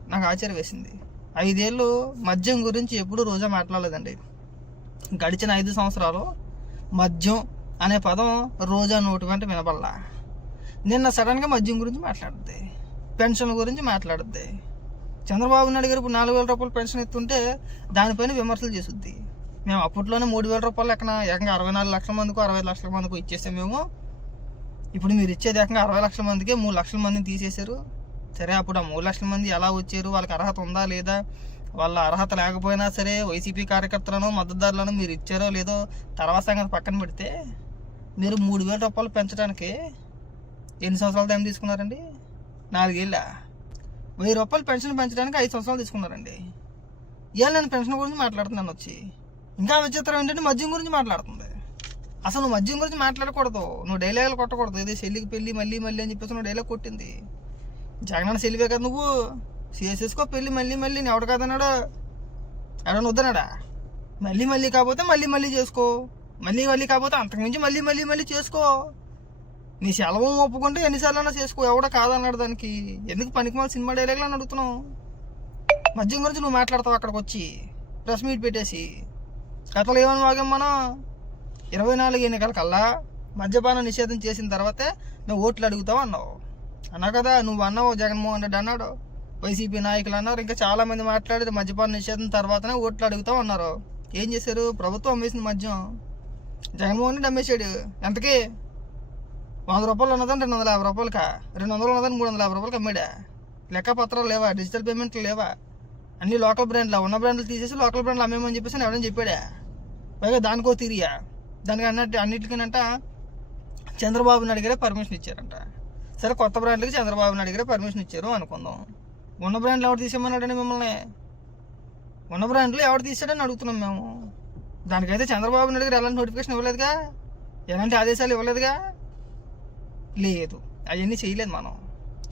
నాకు ఆశ్చర్యం వేసింది ఐదేళ్ళు మద్యం గురించి ఎప్పుడూ రోజా మాట్లాడలేదండి. గడిచిన ఐదు సంవత్సరాలు మద్యం అనే పదం రోజా నోటి వెంట వినబడలా. నిన్న సడన్గా మద్యం గురించి మాట్లాడుద్ది. పెన్షన్ గురించి మాట్లాడుద్ది. చంద్రబాబు నాయుడు గారు ఇప్పుడు నాలుగు వేల రూపాయలు పెన్షన్ ఇస్తుంటే దానిపైన విమర్శలు చేసుద్ది. మేము అప్పట్లోనే మూడు వేల రూపాయలు ఎక్కడ ఏకంగా అరవై నాలుగు లక్షల మందికి అరవై లక్షల మందికి ఇచ్చేసాం మేము. ఇప్పుడు మీరు ఇచ్చేది ఏకంగా అరవై లక్షల మందికి మూడు లక్షల మందిని తీసేశారు. సరే అప్పుడు ఆ మూడు లక్షల మంది ఎలా వచ్చారు? వాళ్ళకి అర్హత ఉందా లేదా? వాళ్ళ అర్హత లేకపోయినా సరే వైసీపీ కార్యకర్తలను మద్దతుదారులను మీరు ఇచ్చారో లేదో తర్వాత సంగతి పక్కన పెడితే మీరు మూడు వేల రూపాయలు పెంచడానికి ఎన్ని సంవత్సరాలు టైం తీసుకున్నారండి? నాలుగేళ్ళ? వెయ్యి రూపాయలు పెన్షన్ పెంచడానికి ఐదు సంవత్సరాలు తీసుకున్నారండి. ఇవాళ నేను పెన్షన్ గురించి మాట్లాడుతున్నాను వచ్చి. ఇంకా విచిత్రం ఏంటంటే మద్యం గురించి మాట్లాడుతుంది. అసలు నువ్వు మద్యం గురించి మాట్లాడకూడదు. నువ్వు డైలాగులు కొట్టకూడదు. ఇది చెల్లికి పెళ్ళి మళ్ళీ మళ్ళీ అని చెప్పేసి నువ్వు డైలాగ్ కొట్టింది. జగనన్న చెల్లివే కదా నువ్వు. చేసేసుకో పెళ్ళి మళ్ళీ మళ్ళీ నేను ఎవడు కాదన్నాడు? ఎవడన్నా వద్దన్నాడా? మళ్ళీ మళ్ళీ కాకపోతే మళ్ళీ మళ్ళీ చేసుకో. మళ్ళీ మళ్ళీ కాకపోతే అంతకుమించి మళ్ళీ మళ్ళీ మళ్ళీ చేసుకో. నీ సెలవు ఒప్పుకుంటే ఎన్నిసార్లు చేసుకో. ఎవడ కాదన్నాడు దానికి? ఎందుకు పనికి సినిమా డైలాగ్లు అని అడుగుతున్నావు? మద్యం గురించి నువ్వు మాట్లాడతావు అక్కడికి వచ్చి ప్రెస్ మీట్ పెట్టేసి. కథలు ఏమని వాగాం మనం? ఇరవై నాలుగు ఎన్నికల కల్లా మద్యపానం నిషేధం చేసిన తర్వాతే నువ్వు ఓట్లు అడుగుతావు అన్నావు. అన్నా కదా నువ్వు అన్నావు జగన్మోహన్ రెడ్డి అన్నాడు. వైసీపీ నాయకులు అన్నారు. ఇంకా చాలా మంది మాట్లాడేది మద్యపాన నిషేధం తర్వాతనే ఓట్లు అడుగుతావు అన్నారు ఏం చేశారు? ప్రభుత్వం అమ్మేసింది మద్యం. జగన్మోహన్ రెడ్డి అమ్మేశాడు. ఎంతకి? వంద రూపాయలు ఉన్నదని రెండు వందల యాభై రూపాయలకా? రెండు వందలు ఉన్నదని మూడు వందల యాభై రూపాయలకి అమ్మాడా? లెక్క పత్రాలు లేవా? డిజిటల్ పేమెంట్లు లేవా? అన్ని లోకల్ బ్రాండ్లు? ఉన్న బ్రాండ్లు తీసేసి లోకల్ బ్రాండ్లు అమ్మేమని చెప్పేసి ఎవడని చెప్పాడా? పైగా దానికో తీరియా. దానికి అన్నట్టు అన్నిటికనంట చంద్రబాబు నాయుడు గారే పర్మిషన్ ఇచ్చారంట. సరే కొత్త బ్రాండ్లకి చంద్రబాబు నాయుడు గారే పర్మిషన్ ఇచ్చారు అనుకుందాం. ఉన్న బ్రాండ్లు ఎవరు తీసేయమన్నాడని మిమ్మల్ని? ఉన్న బ్రాండ్లు ఎవరు తీసాడని అడుగుతున్నాం మేము. దానికైతే చంద్రబాబు నాయుడు గారు ఎలాంటి నోటిఫికేషన్ ఇవ్వలేదుగా? ఎలాంటి ఆదేశాలు ఇవ్వలేదుగా? లేదు. అవన్నీ చేయలేదు మనం.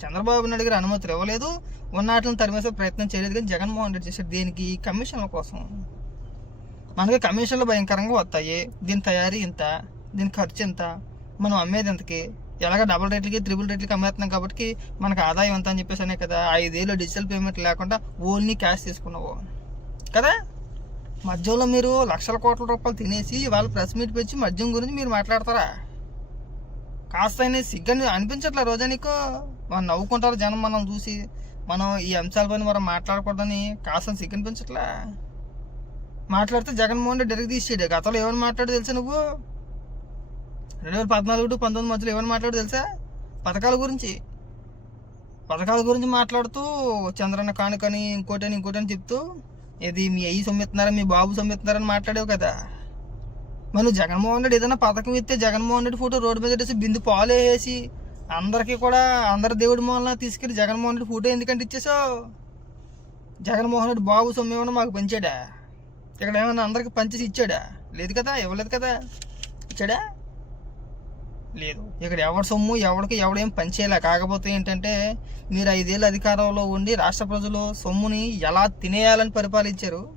చంద్రబాబు నాయుడు గారు అనుమతులు ఇవ్వలేదు. ఉన్న వాటిని తరిమేసే ప్రయత్నం చేయలేదు కానీ జగన్మోహన్ రెడ్డి చేశాడు దేనికి? కమిషన్ల కోసం. మనకి కమిషన్లు భయంకరంగా వస్తాయి. దీని తయారీ ఇంత? దీని ఖర్చు ఎంత? మనం అమ్మేది ఇంతకి ఎలాగ డబుల్ రేట్లకి త్రిబుల్ రేట్లకి అమ్మేస్తున్నాం కాబట్టి మనకు ఆదాయం ఎంత అని చెప్పేసి కదా ఐదేళ్ళు డిజిటల్ పేమెంట్ లేకుండా ఓన్లీ క్యాష్ తీసుకున్నావు. కదా? మద్యంలో మీరు లక్షల కోట్ల రూపాయలు తినేసి వాళ్ళ ప్రెస్ మీట్ పెంచి మద్యం గురించి మీరు మాట్లాడతారా? కాస్త అయినా సిగ్గని అనిపించట్లే రోజా నీకు? మనం నవ్వుకుంటారు జనం మనం చూసి. మనం ఈ అంశాలపైన మనం మాట్లాడకూడదని కాస్త సిగ్గనిపించట్లే మాట్లాడితే జగన్మోహన్ రెడ్డి డైరెక్ట్ తీసేడు గతంలో ఏమని మాట్లాడు తెలుసా నువ్వు? రెండు వేల పద్నాలుగు టు పంతొమ్మిది మధ్యలో ఏమని మాట్లాడు తెలుసా? పథకాల గురించి. పథకాల గురించి మాట్లాడుతూ చంద్రన్న కానుకని ఇంకోటని ఇంకోటని చెప్తూ ఇది మీ అయ్యి సొమ్మెత్తున్నారా మీ బాబు సొమ్మెత్తున్నారని మాట్లాడావు కదా. మనం జగన్మోహన్ రెడ్డి ఏదైనా పథకం ఇస్తే జగన్మోహన్ రెడ్డి ఫోటో రోడ్డు మీద వేసి బిందు పాలు వేసి అందరికీ కూడా అందరి దేవుడి మూలన తీసుకెళ్ళి జగన్మోహన్ రెడ్డి ఫోటో ఎందుకంటే ఇచ్చేసావు? జగన్మోహన్ రెడ్డి బాబు సొమ్మేమన్నా మాకు పంచాడా? ఇక్కడ ఏమన్నా అందరికి పంచేసి ఇచ్చాడా? లేదు కదా ఇవ్వలేదు కదా. ఇచ్చాడా? లేదు. ఇక్కడ ఎవరి సొమ్ము ఎవరికి ఎవడేం పనిచేయలే కాకపోతే ఏంటంటే మీరు ఐదేళ్ళు అధికారంలో ఉండి రాష్ట్ర ప్రజలు సొమ్ముని ఎలా తినేయాలని పరిపాలించారు?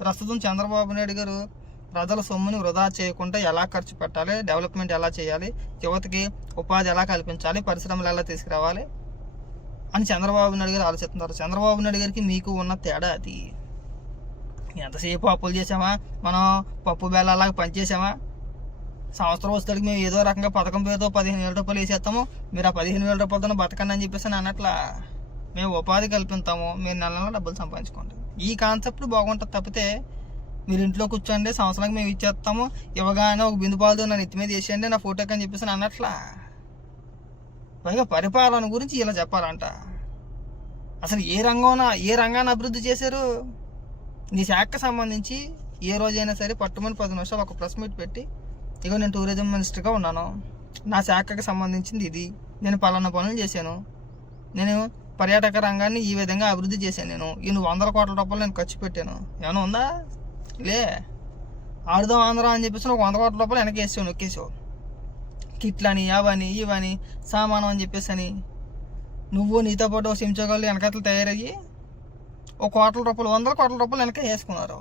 ప్రస్తుతం చంద్రబాబు నాయుడు గారు ప్రజల సొమ్ముని వృధా చేయకుండా ఎలా ఖర్చు పెట్టాలి? డెవలప్మెంట్ ఎలా చేయాలి? యువతకి ఉపాధి ఎలా కల్పించాలి? పరిశ్రమలు ఎలా తీసుకురావాలి? అని చంద్రబాబు నాయుడు గారు ఆలోచిస్తున్నారు. చంద్రబాబు నాయుడు గారికి మీకు ఉన్న తేడా అది. ఎంతసేపు అప్పులు చేసామా మనం పప్పు బెల్లలాగా పనిచేసామా సంవత్సరం వస్తాడికి మేము ఏదో రకంగా పథకం పేరుతో పదిహేను వేల రూపాయలు వేసేస్తాము. మీరు ఆ పదిహేను వేల రూపాయలతో బతకండి అని చెప్పేసి అన్నట్లా మేము ఉపాధి కల్పిస్తాము. మీరు నెల నెల డబ్బులు సంపాదించుకోండి. ఈ కాన్సెప్ట్ బాగుంటుంది తప్పితే మీరు ఇంట్లో కూర్చోండి సంవత్సరానికి మేము ఇచ్చేస్తాము. ఇవ్వగానే ఒక బిందు పాలతో నన్ను ఎత్తి మీద వేసేయండి నా ఫోటోకి అని చెప్పేసి అన్నట్లా. పైగా పరిపాలన గురించి ఇలా చెప్పాలంట. అసలు ఏ రంగం ఏ రంగాన్ని అభివృద్ధి చేశారు? నీ శాఖకు సంబంధించి ఏ రోజైనా సరే పట్టుమని పది నిమిషాలు ఒక ప్రెస్ మీట్ పెట్టి ఇగో నేను టూరిజం మినిస్టర్గా ఉన్నాను. నా శాఖకు సంబంధించింది ఇది. నేను పలానా పనులు చేశాను. నేను పర్యాటక రంగాన్ని ఈ విధంగా అభివృద్ధి చేశాను నేను. ఇన్ని వందల కోట్ల రూపాయలు నేను ఖర్చు పెట్టాను. ఏమైనా ఉందా? లే. ఆడుదాం ఆంధ్ర అని చెప్పేసి ఒక వంద కోట్ల రూపాయలు వెనక వేసావు నొక్కేసావు. కిట్లని అవని ఇవని సామానం అని చెప్పేసి అని నువ్వు నీతో పాటు సించోగాళ్ళు వెనకట్లు తయారయ్యి ఒక కోట్ల రూపాయలు వందల కోట్ల రూపాయలు వెనక వేసుకున్నారు.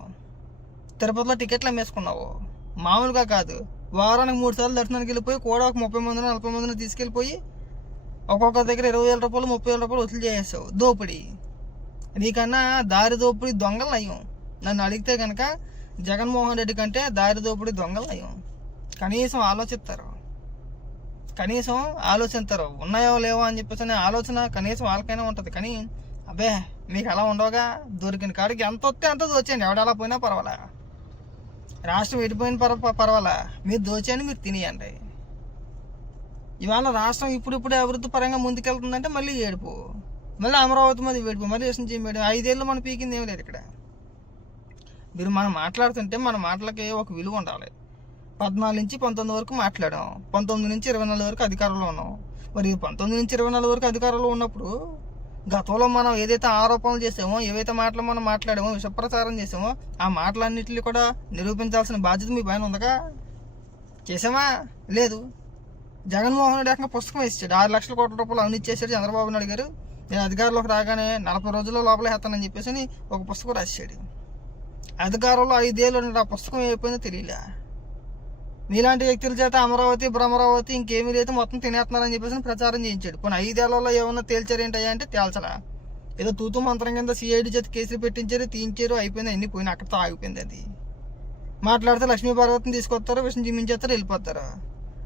తిరుపతిలో టికెట్లు అమ్మేసుకున్నావు. మామూలుగా కాదు. వారానికి మూడు సార్లు దర్శనానికి వెళ్ళిపోయి కూడా ఒక ముప్పై మందిని నలభై మందిని తీసుకెళ్ళిపోయి ఒక్కొక్క దగ్గర ఇరవై వేల రూపాయలు ముప్పై వేల రూపాయలు వసూలు చేసేసావు. దోపిడీ. నీకన్నా దారి దోపిడి దొంగలు నయం. నన్ను అడిగితే కనుక జగన్మోహన్ రెడ్డి కంటే దారి దోపిడి దొంగలు నయం. కనీసం ఆలోచిస్తారు. కనీసం ఆలోచిస్తారు. ఉన్నాయో లేవో అని చెప్పేసి అనే ఆలోచన కనీసం వాళ్ళకైనా ఉంటుంది. కానీ అబ్బే మీకు అలా ఉండవుగా. దొరికిన కాడికి ఎంత వస్తే అంత దోచేయండి. ఎవడలా పోయినా పర్వాలేదు రాష్ట్రం ఎడిపోయిన పర్వ పర్వాలా? మీరు దోచేయండి మీరు తినేయండి. ఇవాళ రాష్ట్రం ఇప్పుడిప్పుడే అభివృద్ధి పరంగా ముందుకెళ్తుందంటే మళ్ళీ ఏడుపు. మళ్ళీ అమరావతి మీద ఏడుపు మళ్ళీ ఎస్ నుంచి ఏడుపు. ఐదేళ్ళు మనం పీకింది ఏమీ లేదు ఇక్కడ. మీరు మనం మాట్లాడుతుంటే మన మాటలకి ఒక విలువ ఉండాలి. పద్నాలుగు నుంచి పంతొమ్మిది వరకు మాట్లాడాం. పంతొమ్మిది నుంచి ఇరవై నాలుగు వరకు అధికారంలో ఉన్నాం. మరి పంతొమ్మిది నుంచి ఇరవై నాలుగు వరకు అధికారంలో ఉన్నప్పుడు గతంలో మనం ఏదైతే ఆరోపణలు చేసామో ఏవైతే మాటలు మనం మాట్లాడామో విషప్రచారం చేసామో ఆ మాటలన్నింటినీ కూడా నిరూపించాల్సిన బాధ్యత మీ పైన ఉందగా చేసామా లేదు. జగన్మోహన్ రెడ్డి ఏకంగా పుస్తకం ఇచ్చాడు ఆరు లక్షల కోట్ల రూపాయలు అవినీతి చేశాడు చంద్రబాబు నాయుడు గారు. నేను అధికారంలోకి రాగానే నలభై రోజుల్లో లోపల వేస్తానని చెప్పేసి ఒక పుస్తకం రాశాడు అధికారంలో ఐదేళ్ళు ఉన్న ఆ పుస్తకం అయిపోయిందో తెలియలే. నీలాంటి వ్యక్తుల చేత అమరావతి భ్రమరావతి ఇంకేమీ లేదు. మొత్తం తినేస్తున్నారని చెప్పేసి ప్రచారం చేయించాడు. కొన్ని ఐదేళ్ళలో ఏమన్నా తేల్చారేంటయ్యా అంటే తేల్చలా. ఏదో తూతు మంత్రం కింద సిఐడి చేత కేసులు పెట్టించారు తీయించారు అయిపోయింది అన్ని పోయినా అక్కడితో ఆగిపోయింది అది. మాట్లాడితే లక్ష్మీ పార్వతిని తీసుకొస్తారు విషయం జీమించేస్తారు వెళ్ళిపోతారు.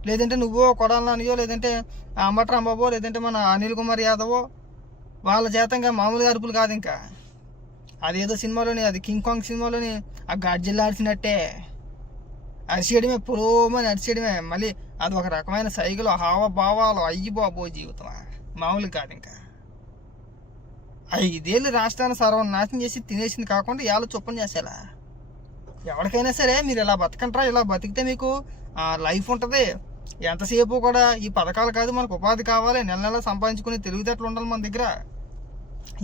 లేదంటే నువ్వో కొడాలనియో లేదంటే అంబట అంబటి రాంబాబో లేదంటే మన అనిల్ కుమార్ యాదవో వాళ్ళ చేత ఇంకా మామూలుగా అరుపులు కాదు ఇంకా. అదేదో సినిమాలోని అది కింగ్ కాంగ్ సినిమాలోని ఆ గాడ్జిల్లా ఆడిసినట్టే. అరిచేయడమే పులోమని అరిచేయడమే మళ్ళీ అది ఒక రకమైన సైకిల్ హావభావాలు. అయ్యి బాబో జీవితం. మామూలు కాదు ఇంకా. ఐదేళ్ళు రాష్ట్రాన్ని సర్వనాశనం చేసి తినేసింది కాకుండా ఇవాళ చొప్పని చేసేలా? ఎవరికైనా సరే మీరు ఇలా బతకంటారా ఇలా బతికితే మీకు లైఫ్ ఉంటుంది. ఎంతసేపు కూడా ఈ పథకాలు కాదు మనకు ఉపాధి కావాలి. నెల నెల సంపాదించుకునే తెలివితేటలు ఉండాలి మన దగ్గర.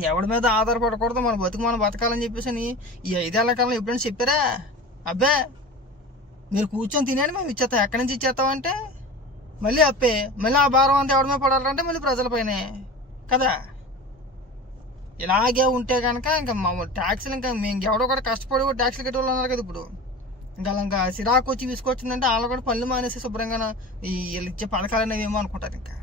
ఎవడి మీద ఆధారపడకూడదు. మన బతుకు మనం బతకాలని చెప్పేసి అని ఈ ఐదేళ్ళ కాలం ఎప్పుడైనా చెప్పారా? అబ్బే మీరు కూర్చొని తినేయండి మేము ఇచ్చేస్తాం. ఎక్కడి నుంచి ఇచ్చేస్తామంటే మళ్ళీ అప్పే మళ్ళీ ఆ భారం అంతా ఎవడమే పడాలంటే మళ్ళీ ప్రజలపైనే కదా? ఇలాగే ఉంటే కనుక ఇంకా మామూలు ట్యాక్సీలు ఇంకా మేము ఎవడో కూడా కష్టపడి కూడా ట్యాక్సీలు కట్టేవాళ్ళు ఉన్నారు కదా ఇప్పుడు. ఇంకా అలా ఇంకా సిరాకు వచ్చి తీసుకొచ్చిందంటే వాళ్ళు కూడా పళ్ళు మానేసి శుభ్రంగా ఈ వీళ్ళు ఇచ్చే పథకాలు అనేవి ఏమో అనుకుంటారు ఇంకా.